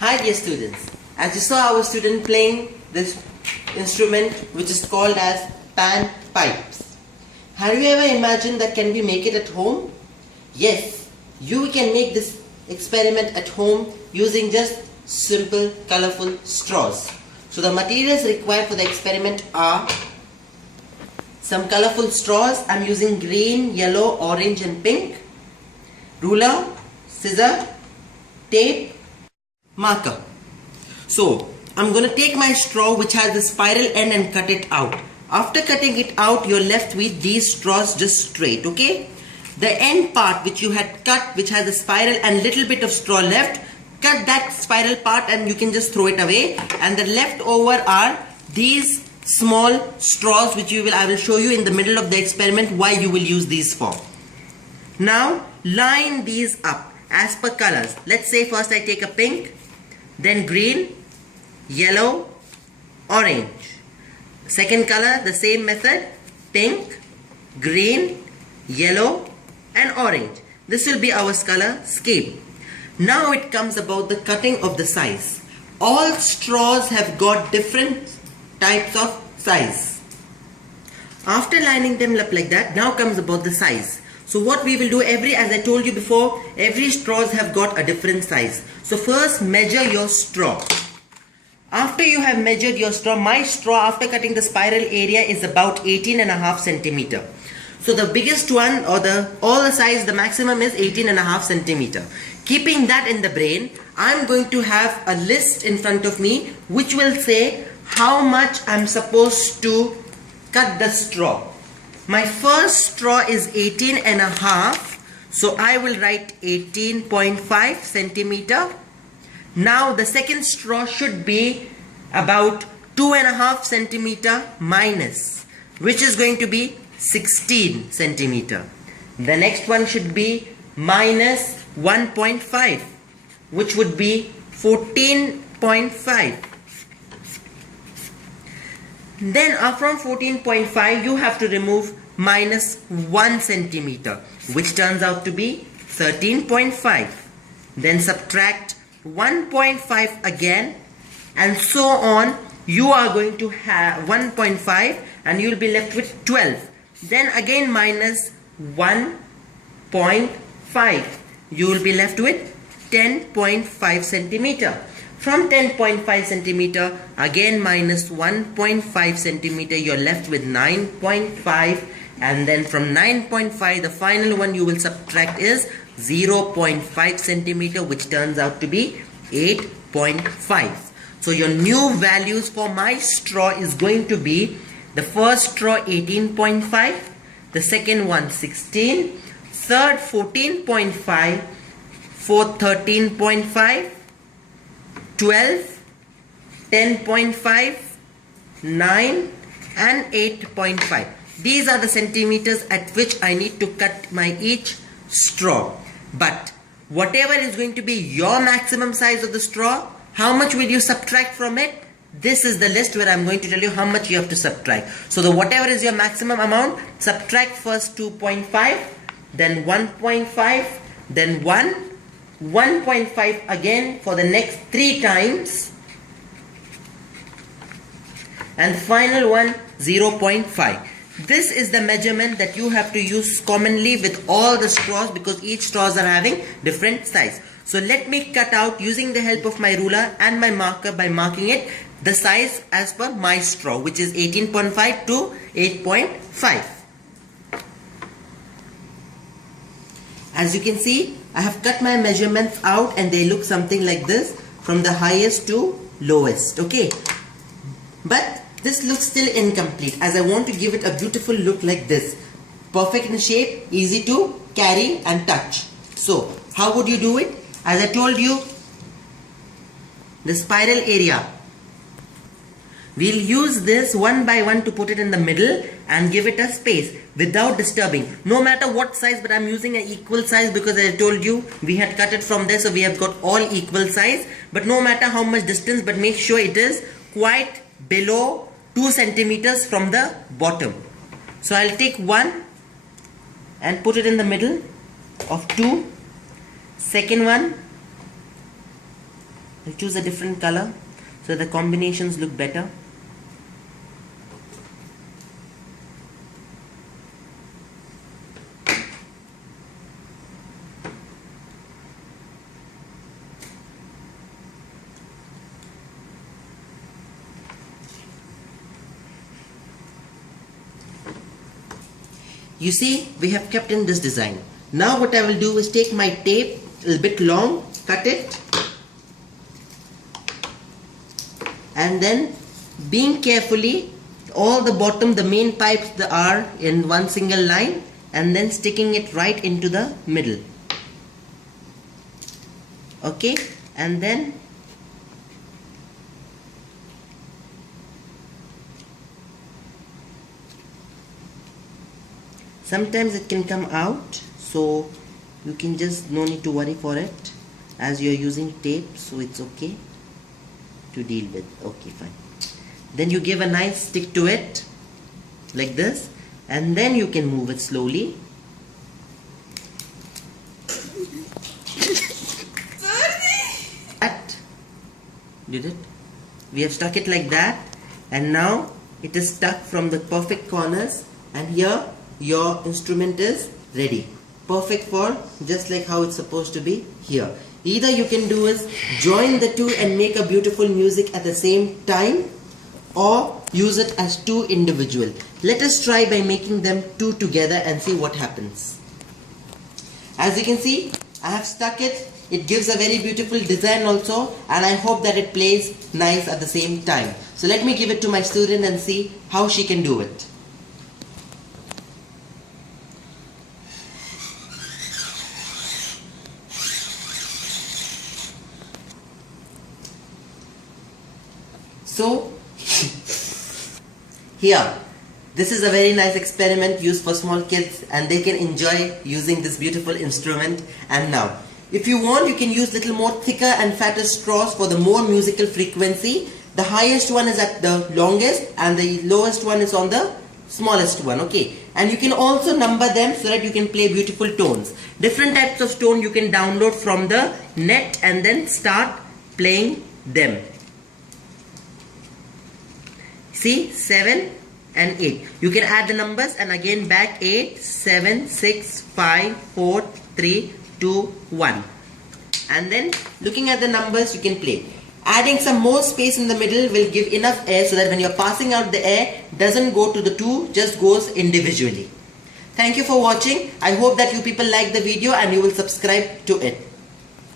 Hi dear students, as you saw our student playing this instrument which is called as Panpipes. Have you ever imagined that can we make it at home? Yes, you can make this experiment at home using just simple colorful straws. So the materials required for the experiment are some colorful straws. I'm using green, yellow, orange and pink, ruler, scissor, tape, marker. So I'm going to take my straw which has the spiral end and cut it out. After cutting it out, you're left with these straws just straight, okay? The end part which you had cut, which has a spiral and little bit of straw left, cut that spiral part and you can just throw it away. And the left over are these small straws which I will show you in the middle of the experiment why you will use these for. Now line these up as per colors. Let's say first I take a pink, then green, yellow, orange. Second color, the same method, pink, green, yellow and orange. This will be our color scheme. Now it comes about the cutting of the size. All straws have got different types of size. After lining them up like that, now comes about the size. So what we will do, as I told you before, every straws have got a different size. So first measure your straw. After you have measured your straw, my straw after cutting the spiral area is about 18.5 centimeter. So the biggest one or all the size, the maximum is 18.5 centimeter. Keeping that in the brain, I'm going to have a list in front of me which will say how much I'm supposed to cut the straw. My first straw is 18.5, so I will write 18.5 centimeter. Now the second straw should be about 2.5 centimeter minus, which is going to be 16 centimeter. The next one should be minus 1.5, which would be 14.5. Then from 14.5 you have to remove minus 1 centimeter, which turns out to be 13.5. Then subtract 1.5 again and so on. You are going to have 1.5 and you will be left with 12. Then again minus 1.5. You will be left with 10.5 centimeter. From 10.5 centimeter again minus 1.5 centimeter, you're left with 9.5, and then from 9.5 the final one you will subtract is 0.5 centimeter, which turns out to be 8.5. So your new values for my straw is going to be the first straw 18.5, the second one 16, third 14.5, fourth 13.5, 12, 10.5, 9 and 8.5. These are the centimeters at which I need to cut my each straw. But whatever is going to be your maximum size of the straw, how much will you subtract from it? This is the list where I'm going to tell you how much you have to subtract. So whatever is your maximum amount, subtract first 2.5, then 1.5, then 1, 1.5 again for the next 3 times, and the final one 0.5. This is the measurement that you have to use commonly with all the straws, because each straws are having different size. So let me cut out using the help of my ruler and my marker, by marking it the size as per my straw, which is 18.5 to 8.5. As you can see, I have cut my measurements out and they look something like this from the highest to lowest, okay? But this looks still incomplete, as I want to give it a beautiful look like this. Perfect in shape, easy to carry and touch. So how would you do it? As I told you, the spiral area, we'll use this one by one to put it in the middle and give it a space without disturbing. No matter what size, but I'm using an equal size because I told you we had cut it from there, so we have got all equal size. But no matter how much distance, but make sure it is quite below 2 centimeters from the bottom. So I'll take one and put it in the middle of 2. Second one So choose a different color so the combinations look better. You see, we have kept in this design. Now what I will do is take my tape, a little bit long, cut it, and then being carefully, all the bottom, the main pipes are in one single line, and then sticking it right into the middle. Okay, and then sometimes it can come out, so you can just no need to worry for it, as you're using tape, so it's okay to deal with. Okay, fine. Then you give a nice stick to it like this, and then you can move it slowly. That did it. We have stuck it like that, and now it is stuck from the perfect corners, and here your instrument is ready, perfect for just like how it's supposed to be here. Either you can do is join the two and make a beautiful music at the same time, or use it as two individual. Let us try by making them two together and see what happens. As you can see, I have stuck it. It gives a very beautiful design also, and I hope that it plays nice at the same time. So let me give it to my student and see how she can do it. So here, this is a very nice experiment used for small kids, and they can enjoy using this beautiful instrument. And now, if you want, you can use little more thicker and fatter straws for the more musical frequency. The highest one is at the longest and the lowest one is on the smallest one. Okay, and you can also number them so that you can play beautiful tones. Different types of tone you can download from the net and then start playing them. See, 7 and 8. You can add the numbers and again back 8, 7, 6, 5, 4, 3, 2, 1. And then looking at the numbers, you can play. Adding some more space in the middle will give enough air so that when you're passing out the air, doesn't go to the two, just goes individually. Thank you for watching. I hope that you people like the video and you will subscribe to it.